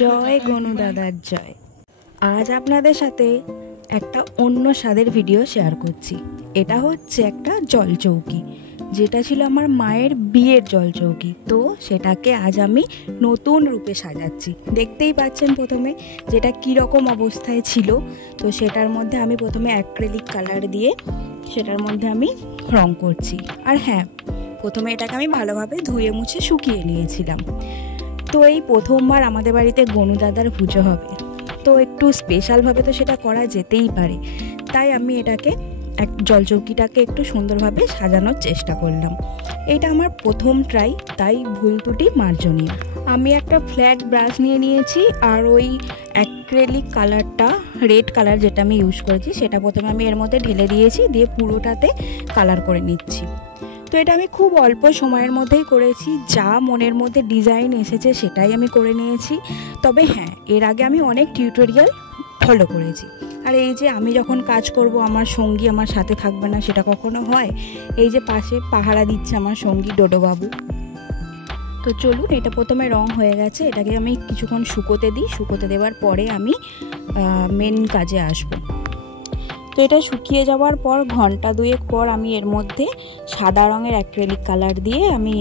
জয় গনু দাদার জয়। আজ আপনাদের সাথে একটা অন্য স্বাদের ভিডিও শেয়ার করছি। এটা হচ্ছে একটা জলচৌকি, যেটা ছিল আমার মায়ের বিয়ের জলচৌকি। তো সেটাকে আজ আমি নতুন রূপে সাজাচ্ছি। দেখতেই পাচ্ছেন প্রথমে যেটা কীরকম অবস্থায় ছিল। তো সেটার মধ্যে আমি প্রথমে অ্যাক্রিলিক কালার দিয়ে সেটার মধ্যে আমি রং করছি। আর হ্যাঁ, প্রথমে এটাকে আমি ভালোভাবে ধুয়ে মুছে শুকিয়ে নিয়েছিলাম। তো এই প্রথমবার আমাদের বাড়িতে গনু দাদার পুজো হবে, তো একটু স্পেশালভাবে তো সেটা করা যেতেই পারে। তাই আমি এটাকে জলচৌকিটাকে একটু সুন্দরভাবে সাজানোর চেষ্টা করলাম। এটা আমার প্রথম ট্রাই, তাই ভুল ত্রুটি মার্জনীয়। আমি একটা ফ্ল্যাট ব্রাশ নিয়ে নিয়েছি, আর ওই অ্যাক্রিলিক কালারটা, রেড কালার যেটা আমি ইউজ করেছি, সেটা প্রথমে আমি এর মধ্যে ঢেলে দিয়েছি, দিয়ে পুরোটাতে কালার করে নিচ্ছি। তো এটা আমি খুব অল্প সময়ের মধ্যেই করেছি। যা মনের মধ্যে ডিজাইন এসেছে সেটাই আমি করে নিয়েছি। তবে হ্যাঁ, এর আগে আমি অনেক টিউটোরিয়াল ফলো করেছি। আর এই যে আমি যখন কাজ করব আমার সঙ্গী আমার সাথে থাকবে না, সেটা কখনো হয়? এই যে পাশে পাহারা দিচ্ছে আমার সঙ্গী ডোডোবাবু। তো চলুন, এটা প্রথমে রং হয়ে গেছে, এটাকে আমি কিছুক্ষণ শুকোতে দিই। শুকোতে দেওয়ার পরে আমি মেন কাজে আসবো। তো এটা শুকিয়ে যাওয়ার পর ঘন্টা দুয়েক পর আমি এর মধ্যে সাদা রঙের অ্যাক্রিলিক কালার দিয়ে আমি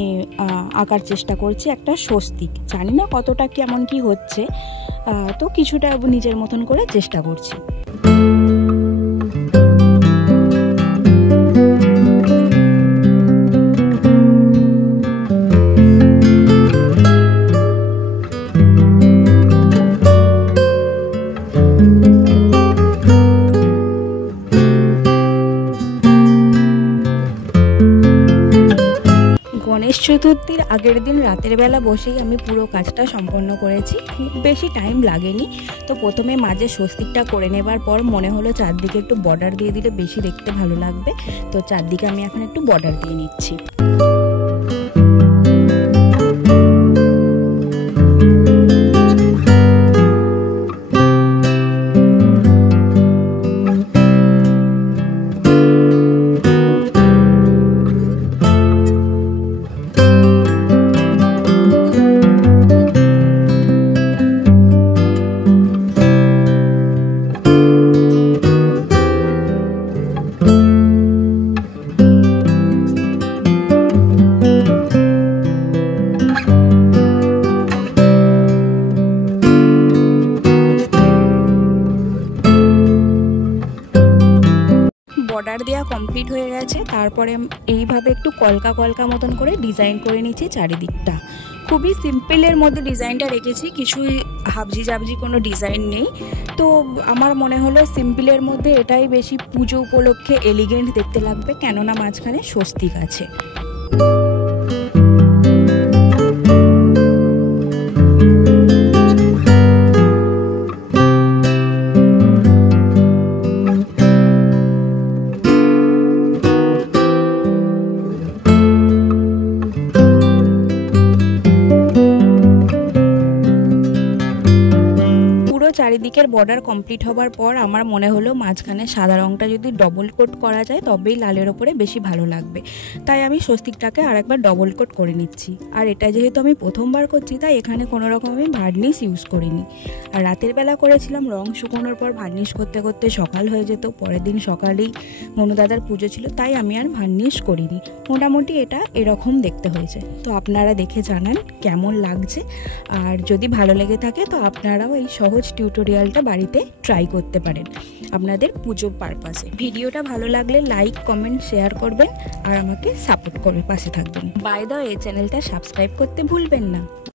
আঁকার চেষ্টা করছি একটা স্বস্তিক। জানি না কতটা কেমন কি হচ্ছে, তো কিছুটা নিজের মতন করে চেষ্টা করছি। গণেশ চতুর্থীর আগের দিন রাতের বেলা বসেই আমি পুরো কাজটা সম্পন্ন করেছি। খুব বেশি টাইম লাগেনি। তো প্রথমে মাঝে স্বস্তিকটা করে নেবার পর মনে হলো চারদিকে একটু বর্ডার দিয়ে দিলে বেশি দেখতে ভালো লাগবে। তো চারদিকে আমি এখন একটু বর্ডার দিয়ে নিচ্ছি। বর্ডার দেওয়া কমপ্লিট হয়ে গেছে। তারপরে এইভাবে একটু কলকা কলকা মতন করে ডিজাইন করে নিচ্ছি চারিদিকটা। খুবই সিম্পলের মধ্যে ডিজাইনটা রেখেছি, কিছুই হাবজি জাবজি কোনো ডিজাইন নেই। তো আমার মনে হলো সিম্পলের মধ্যে এটাই বেশি পুজো উপলক্ষে এলিগেন্ট দেখতে লাগবে, কেননা মাঝখানে স্বস্তিক আছে। চারিদিকের বর্ডার কমপ্লিট হবার পর আমার মনে হলো মাঝখানে সাদা রঙটা যদি ডবল কোট করা যায় তবেই লালের ওপরে বেশি ভালো লাগবে। তাই আমি স্বস্তিকটাকে আরেকবার ডবল কোট করে নিচ্ছি। আর এটা যেহেতু আমি প্রথমবার করছি, তাই এখানে কোনো রকম আমি ভার্নিশ ইউজ করিনি। আর রাতের বেলা করেছিলাম, রং শুকোনোর পর ভার্নিশ করতে করতে সকাল হয়ে যেত। পরের দিন সকালেই গনু দাদার পুজো ছিল, তাই আমি আর ভার্নিশ করিনি। মোটামুটি এটা এরকম দেখতে হয়েছে। তো আপনারা দেখে জানান কেমন লাগছে। আর যদি ভালো লেগে থাকে তো আপনারাও এই সহজ টিউটোরিয়ালটা বাড়িতে ট্রাই করতে পারেন আপনাদের পুজো পারপাসে। ভিডিওটা ভালো লাগলে লাইক, কমেন্ট, শেয়ার করবেন আর আমাকে সাপোর্ট করে পাশে থাকবেন। বাই দ্য ওয়ে, চ্যানেলটা সাবস্ক্রাইব করতে ভুলবেন না।